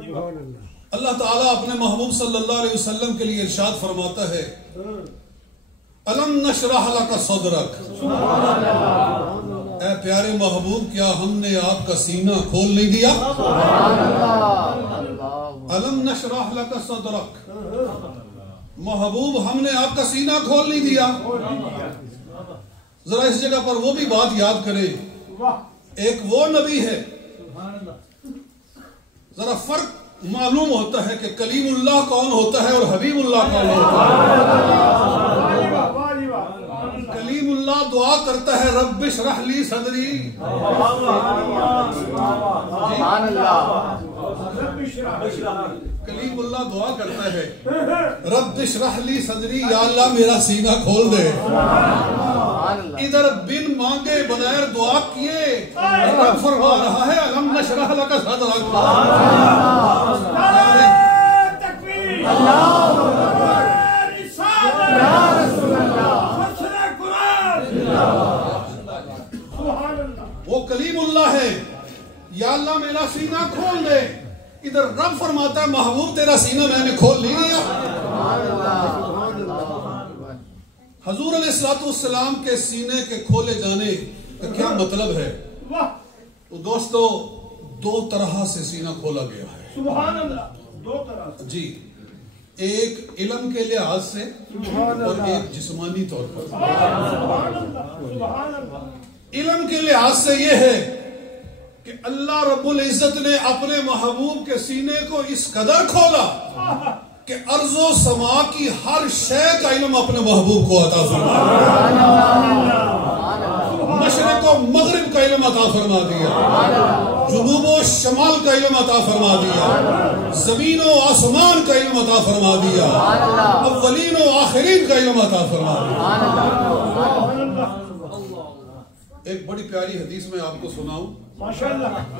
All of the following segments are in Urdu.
اللہ تعالیٰ اپنے محبوب صلی اللہ علیہ وسلم کے لیے ارشاد فرماتا ہے الم نشرح لک صدرک، اے پیارے محبوب کیا ہم نے آپ کا سینہ کھول نہیں دیا؟ الم نشرح لک صدرک، محبوب ہم نے آپ کا سینہ کھول نہیں دیا؟ ذرا اس جگہ پر وہ بھی بات یاد کریں، ایک وہ نبی ہے، ذرا فرق معلوم ہوتا ہے کہ کلیم اللہ کون ہوتا ہے اور حبیب اللہ کون ہوتا ہے۔ کلیم اللہ دعا کرتا ہے رب اشرح لی صدری، کلیم اللہ دعا کرتا ہے رب اشرح لی صدری، یا اللہ میرا سینہ کھول دے۔ ادھر بن مانگے بغیر دعا کیے رب فرما رہا ہے الم نشرح لک صدرک۔ وہ کلیم اللہ ہے، یا اللہ میرا سینہ کھول دے، ادھر رب فرماتا ہے محبوب تیرا سینہ میں نے کھول نہیں دیا۔ حضور علیہ السلام کے سینے کے کھولے جانے کا کیا مطلب ہے؟ دوستو دو طرح سے سینہ کھولا گیا ہے، سبحان اللہ، دو طرح سے جی، ایک علم کے لحاظ سے اور ایک جسمانی طور پر۔ علم کے لحاظ سے یہ ہے کہ اللہ رب العزت نے اپنے محبوب کے سینے کو اس قدر کھولا کہ ارض و سما کی ہر شے کا علم اپنے محبوب کو عطا فرما دیا، مشرق و مغرب کا علم عطا فرما دیا، جنوب و شمال کا علم عطا فرما دیا، زمین و آسمان کا علم عطا فرما دیا، اولین و آخرین کا علم عطا فرما دیا۔ ایک بڑی پیاری حدیث میں آپ کو سناؤں،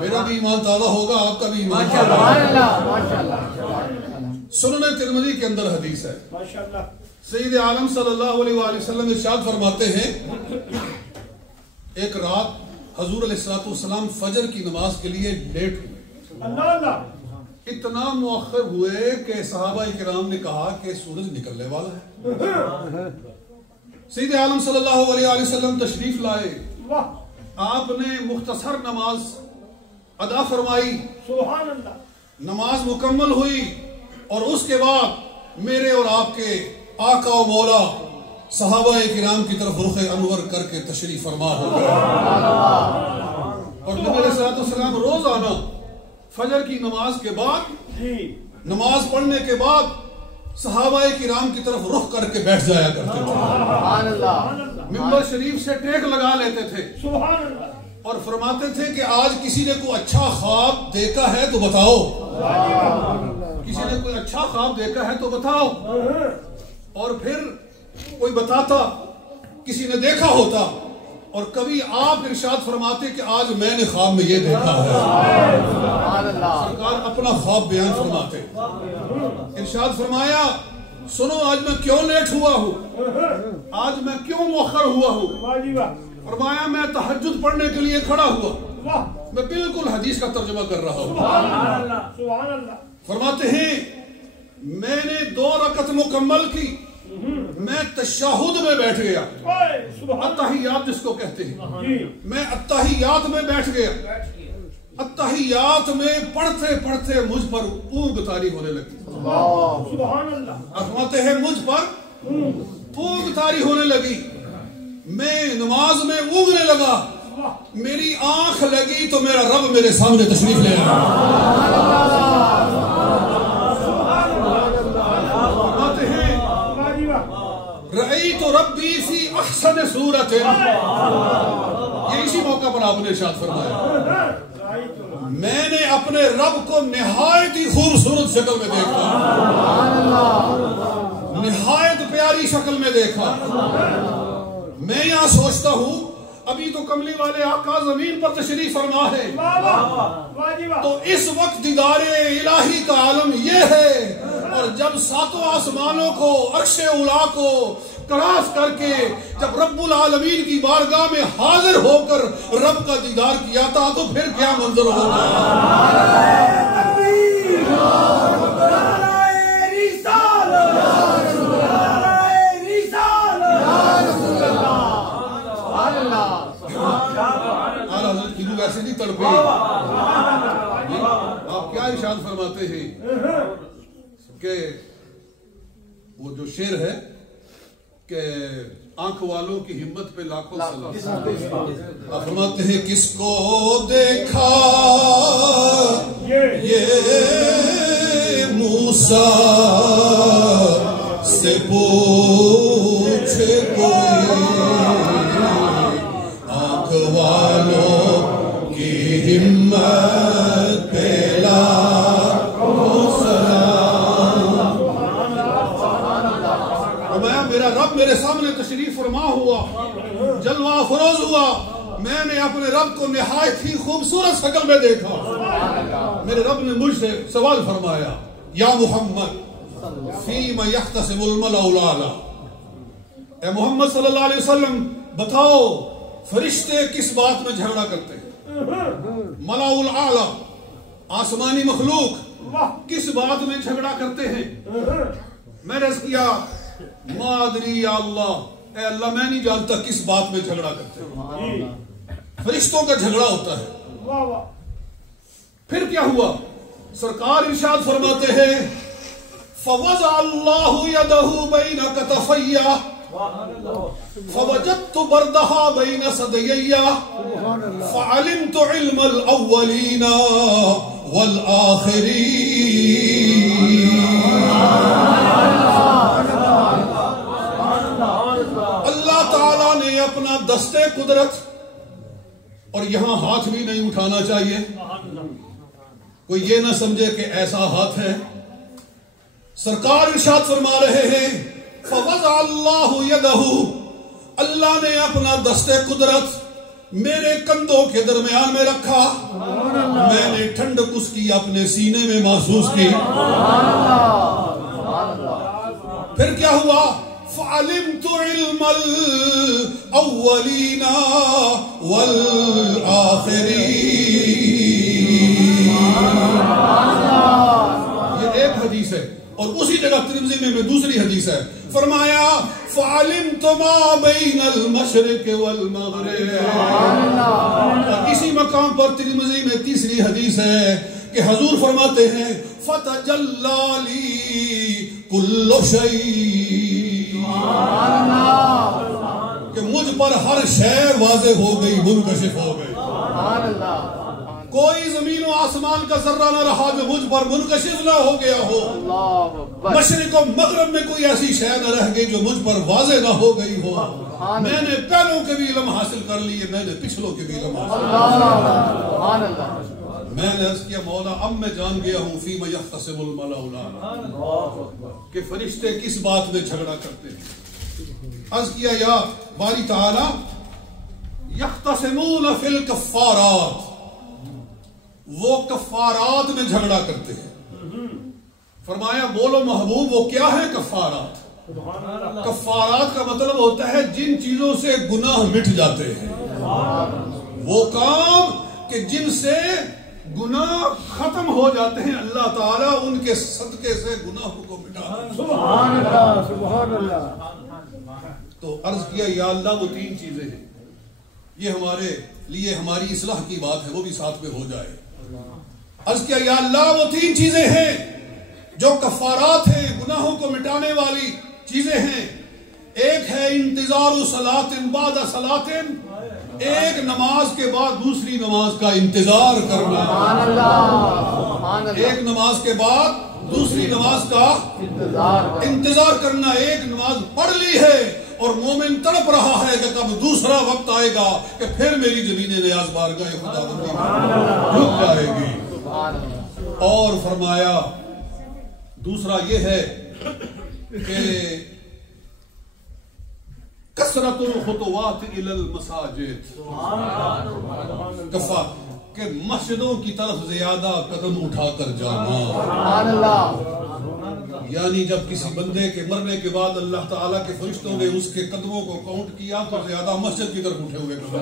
میرا بھی ایمان تازہ ہوگا، آپ کا بھی ایمان تازہ ہوگا۔ سنن ترمذی کے اندر حدیث ہے، سید عالم صلی اللہ علیہ وآلہ وسلم ارشاد فرماتے ہیں ایک رات حضور علیہ السلام فجر کی نماز کے لیے لیٹ ہوئے، اتنا مؤخر ہوئے کہ صحابہ کرام نے کہا کہ سورج نکلنے والا ہے۔ سید عالم صلی اللہ علیہ وآلہ وسلم تشریف لائے، آپ نے مختصر نماز ادا فرمائی، سبحان اللہ، نماز مکمل ہوئی، اور اس کے بعد میرے اور آپ کے آقا و مولا صحابہ کرام کی طرف رخ انور کر کے تشریف فرما ہو گئے، اور نبی علیہ السلام روزانہ فجر کی نماز کے بعد، نماز پڑھنے کے بعد صحابہ کرام کی طرف رخ کر کے بیٹھ جایا کرتے تھے، ممبر شریف سے ٹیک لگا لیتے تھے اور فرماتے تھے کہ آج کسی نے کوئی اچھا خواب دیکھا ہے تو بتاؤ، کسی نے کوئی اچھا خواب دیکھا ہے تو بتاؤ، اور پھر کوئی بتاتا، کسی نے دیکھا ہوتا، اور کبھی آپ ارشاد فرماتے کہ آج میں نے خواب میں یہ دیکھا ہے، سرکار اپنا خواب بیان فرماتے، ارشاد فرمایا سنو آج میں کیوں لیٹ ہوا ہوں، آج میں کیوں مؤخر ہوا ہوں، فرمایا میں تہجد پڑھنے کے لیے کھڑا ہوا، میں بالکل حدیث کا ترجمہ کر رہا ہوں، فرماتے ہیں میں نے 2 رکعت مکمل کی، میں تشہد میں بیٹھ گیا، اتحیات جس کو کہتے ہیں، میں اتحیات میں بیٹھ گیا، اتحیات میں پڑھتے پڑھتے مجھ پر اونگ طاری ہونے لگی، فرماتے ہیں مجھ پر اونگ طاری ہونے لگی، میں نماز میں اونگنے لگا، میری آنکھ لگی تو میرا رب میرے سامنے تشریف لے آیا، فرماتے ہیں رأیت ربی فی احسن صورت، یہ اسی موقع پر آپ نے ارشاد فرمایا میں نے اپنے رب کو نہایت ہی خوبصورت شکل میں دیکھا، نہایت پیاری شکل میں دیکھا، میں یہاں سوچتا ہوں ابھی تو کملی والے آقا زمین پر تشریف فرما ہے، تو اس وقت دیدار الہی کا عالم یہ ہے، اور جب 7 آسمانوں کو عرش اولا کو کراس کر کے جب رب العالمین کی بارگاہ میں حاضر ہو کر رب کا دیدار کیا تھا تو پھر کیا منظر ہوگا، کیا ارشاد فرماتے ہیں کہ وہ جو شعر ہے کہ آنکھ والوں کی ہمت پہ لاکھوں سلام. آپ فرماتے ہیں کس کو دیکھا یہ موسیٰ سے پوچھے کوئی آنکھ والوں کی ہمت پہ لاکھوں سلام. میرا رب میرے سامنے تشریف فرما ہوا، جلوہ فروز ہوا، میں نے اپنے رب کو نہایت ہی خوبصورت شکل میں دیکھا. میرے رب نے مجھ سے سوال فرمایا یا محمد فیم یختصم الملأ الاعلی، اے محمد صلی اللہ علیہ وسلم بتاؤ فرشتے کس بات میں جھگڑا کرتے ہیں؟ ملأ الاعلی آسمانی مخلوق کس بات میں جھگڑا کرتے ہیں؟ میں نے عرض کیا ما ادری یا اللہ، اے اللہ میں نہیں جانتا کس بات میں جھگڑا کرتے ہیں. فرشتوں کا جھگڑا ہوتا ہے. پھر کیا ہوا؟ سرکار ارشاد فرماتے ہیں فوضع اللہ یدہ بین کتفی فوجدت بردہا بین صدیی فعلمت علم الاولین والآخرین. اللہ تعالیٰ نے اپنا دستے قدرت، اور یہاں ہاتھ بھی نہیں اٹھانا چاہیے، کوئی یہ نہ سمجھے کہ ایسا ہاتھ ہے. سرکار ارشاد فرما رہے ہیں فوضع اللہ یدہ، اللہ نے اپنا دستے قدرت میرے کندھوں کے درمیان میں رکھا، میں نے ٹھنڈک اس کی اپنے سینے میں محسوس کی. پھر کیا ہوا؟ فعلمت علم الاولین والآخرین. یہ ایک حدیث ہے، اور اسی جگہ ترمذی میں دوسری حدیث ہے. فرمایا فعلمت ما بین المشرق والمغرب. اسی مقام پر ترمذی میں تیسری حدیث ہے کہ حضور فرماتے ہیں فتجلی لی کل شیء، کہ مجھ پر ہر شے واضح ہو گئی، منکشف ہو گئی. کوئی زمین و آسمان کا ذرہ نہ رہا جو مجھ پر منکشف نہ ہو گیا ہو. مشرق و مغرب میں کوئی ایسی شے نہ رہ گئی جو مجھ پر واضح نہ ہو گئی ہو. میں نے پہلوں کے بھی علم حاصل کر لیے، میں نے پچھلوں کے بھی علم حاصل کر لیے. میں نے عرض کیا مولا اب میں جان گیا ہوں فیم یختصم الملأ الاعلی، کہ فرشتے کس بات میں جھگڑا کرتے ہیں. عرض کیا یا باری تعالی یختصمون فی الکفارات، وہ کفارات میں جھگڑا کرتے ہیں. فرمایا بولو محبوب وہ کیا ہے کفارات؟ کفارات کا مطلب ہوتا ہے جن چیزوں سے گناہ مٹ جاتے ہیں، وہ کام کہ جن سے گناہ ختم ہو جاتے ہیں، اللہ تعالیٰ ان کے صدقے سے گناہوں کو مٹا. سبحان اللہ سبحان اللہ. تو عرض کیا یا اللہ وہ تین چیزیں ہیں، یہ ہمارے لیے ہماری اصلاح کی بات ہے، وہ بھی ساتھ میں ہو جائے. عرض کیا یا اللہ وہ تین چیزیں ہیں جو کفارات ہیں، گناہوں کو مٹانے والی چیزیں ہیں. ایک ہے انتظار صلاۃ بعد صلاۃ، ایک نماز کے بعد دوسری نماز کا انتظار کرنا. ایک نماز کے بعد دوسری نماز کا انتظار کرنا. ایک نماز پڑھ لی ہے اور مومن تڑپ رہا ہے کہ کب دوسرا وقت آئے گا کہ پھر میری زمین نیاز بارگاہ خداوندی رک جائے گی. اور فرمایا دوسرا یہ ہے کہ کثرت الخطوات الی المساجد، کہ مسجدوں کی طرف زیادہ قدم اٹھا کر جانا. یعنی جب کسی بندے کے مرنے کے بعد اللہ تعالیٰ کے فرشتوں نے اس کے قدموں کو کاؤنٹ کیا تو زیادہ مسجد کی طرف اٹھے ہوئے قدم.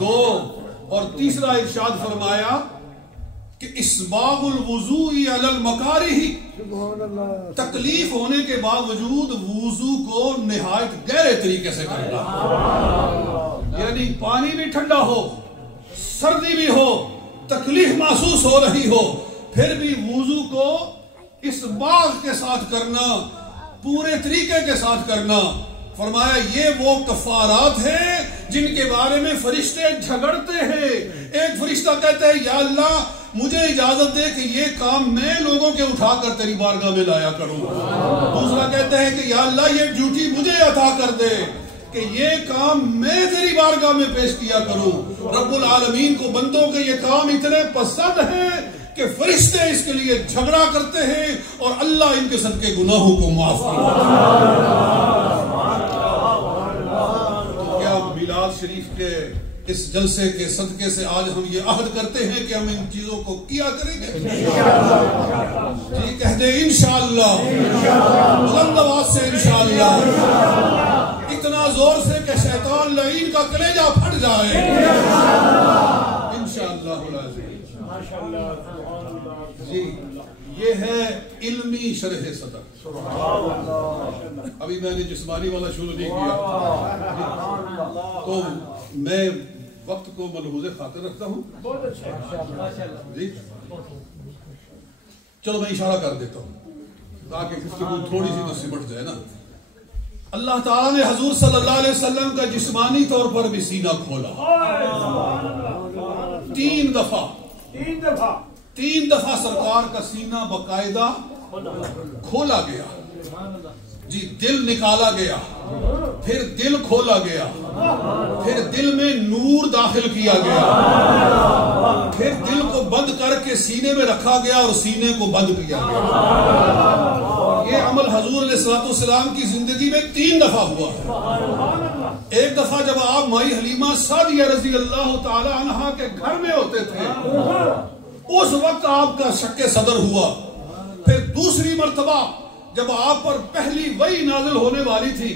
دو اور تیسرا ارشاد فرمایا کہ اسباغ الوضوء علی المکارہ، تکلیف ہونے کے باوجود وضو کو نہایت گہرے طریقے سے کرنا. یعنی پانی بھی ٹھنڈا ہو، سردی بھی ہو، تکلیف محسوس ہو رہی ہو، پھر بھی وضو کو اس باغ کے ساتھ کرنا، پورے طریقے کے ساتھ کرنا. فرمایا یہ وہ کفارات ہیں جن کے بارے میں فرشتے جھگڑتے ہیں. ایک فرشتہ کہتا ہے یا اللہ مجھے اجازت دے کہ یہ کام میں لوگوں کے اٹھا کر تیری بارگاہ میں لایا کروں. دوسرا کہتا ہے کہ یا اللہ یہ ڈیوٹی مجھے عطا کر دے کہ یہ کام میں تیری بارگاہ میں پیش کیا کروں. رب العالمین کو بندوں کے یہ کام اتنے پسند ہیں کہ فرشتے اس کے لیے جھگڑا کرتے ہیں اور اللہ ان کے صدقے گناہوں کو معاف کرتا ہے. تو کیا میلاد شریف کے اس جلسے کے صدقے سے آج ہم یہ عہد کرتے ہیں کہ ہم ان چیزوں کو کیا کریں گے؟ جی کہہ دیں انشاءاللہ، بلند آواز سے انشاءاللہ، اتنا زور سے کہ شیطان لعین کا کلیجہ پھٹ جائے انشاءاللہ العظیم. جی یہ ہے علمی شرح صدر. ابھی میں نے جسمانی والا شروع نہیں کیا تو میں وقت کو ملحوظ خاطر رکھتا ہوں. جی چلو میں اشارہ کر دیتا ہوں تاکہ گفتگو تھوڑی سی تو سمٹ جائے نا. اللہ تعالیٰ نے حضور صلی اللہ علیہ وسلم کا جسمانی طور پر بھی سینہ کھولا 3 دفعہ. 3 دفعہ سرکار کا سینہ باقاعدہ کھولا گیا. جی دل نکالا گیا، پھر دل کھولا گیا، پھر دل میں نور داخل کیا گیا، پھر دل کو بند کر کے سینے میں رکھا گیا اور سینے کو بند کیا گیا. یہ عمل حضور علیہ السلام کی زندگی میں 3 دفعہ ہوا ہے. ایک دفعہ جب آپ مائی حلیمہ سعدیہ رضی اللہ تعالی عنہا کے گھر میں ہوتے تھے، اس وقت آپ کا شک صدر ہوا. پھر دوسری مرتبہ جب آپ پر پہلی وحی نازل ہونے والی تھی،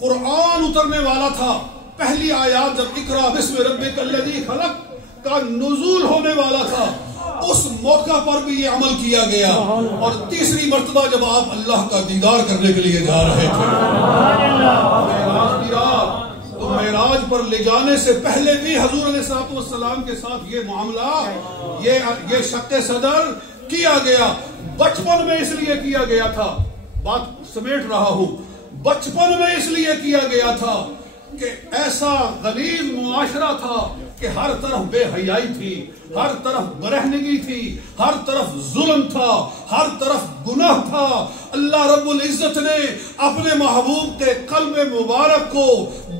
قرآن اترنے والا تھا، پہلی آیات جب اقرا بسم ربک الذی خلق کا نزول ہونے والا تھا، اس موقع پر بھی یہ عمل کیا گیا. اور تیسری مرتبہ جب آپ اللہ کا دیدار کرنے کے لیے جا رہے تھے معراج کی رات، تو معراج پر لے جانے سے پہلے بھی حضور علیہ السلام کے ساتھ یہ معاملہ، یہ شق صدر کیا گیا. بچپن میں اس لیے کیا گیا تھا، بات سمیٹ رہا ہوں، بچپن میں اس لیے کیا گیا تھا کہ ایسا غلیظ معاشرہ تھا کہ ہر طرف بے حیائی تھی، ہر طرف برہنگی تھی، ہر طرف ظلم تھا، ہر طرف گناہ تھا. اللہ رب العزت نے اپنے محبوب کے قلب مبارک کو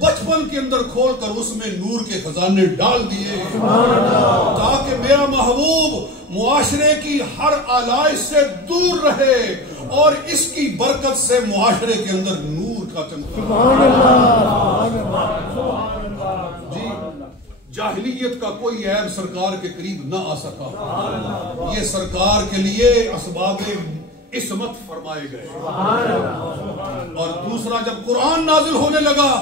بچپن کے اندر کھول کر اس میں نور کے خزانے ڈال دیے تاکہ میرا محبوب معاشرے کی ہر آلائش سے دور رہے اور اس کی برکت سے معاشرے کے اندر نور کا چمکا. جی جاہلیت کا کوئی عیب سرکار کے قریب نہ آ سکا. یہ سرکار کے لیے اسباب عصمت فرمائے گئے. اور دوسرا جب قرآن نازل ہونے لگا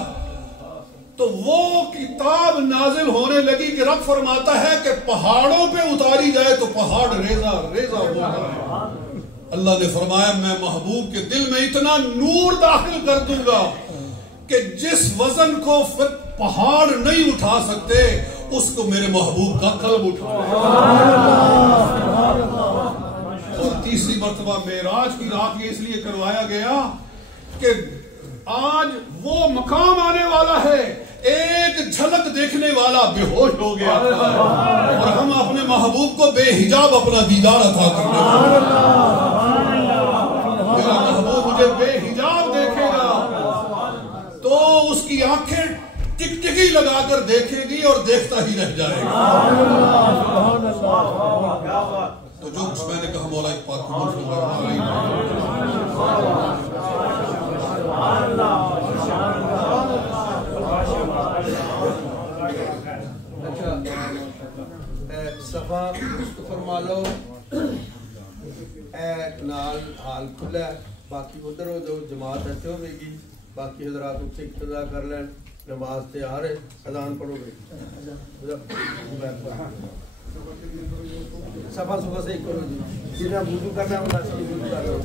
تو وہ کتاب نازل ہونے لگی کہ رب فرماتا ہے کہ پہاڑوں پہ اتاری جائے تو پہاڑ ریزہ ریزہ ہو جائے. اللہ نے فرمایا میں محبوب کے دل میں اتنا نور داخل کر دوں گا کہ جس وزن کو پہاڑ نہیں اٹھا سکتے اس کو میرے محبوب کا قلب اٹھا. اور تیسری مرتبہ معراج کی رات یہ اس لیے کروایا گیا کہ آج وہ مقام آنے والا ہے، ایک جھلک دیکھنے والا بے ہوش ہو گیا اور ہم اپنے محبوب کو بے حجاب اپنا دیدار عطا کرنے والے. میرا محبوب مجھے بے حجاب دیکھے گا تو اس کی آنکھیں ٹکٹکی لگا کر دیکھے گی اور دیکھتا ہی رہ جائے گا. تو جو کچھ میں نے کہا مولا ایک بات قبول فرمائے. صفا فرما لو اے نال حال کھلا ہے، باقی ادھر ہو جو جماعت اچھے ہوئے گی، باقی حضرات اتنے اقتدا کر لیں، نماز تیار ہے، اذان پڑھو گے. صفا صبح سے ہی کرو جی، جنہیں وضو کرنا ہے وہ وضو کرو.